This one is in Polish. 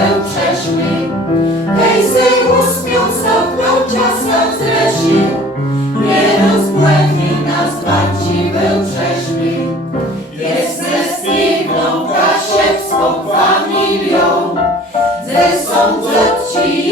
był prześli. Hej, sej uspiął, stopnął ciasno zresił. Nie rozbłędni nas, bardziej był prześli. Jest ze Stevną w kasie współ familią. Ze sądzę ci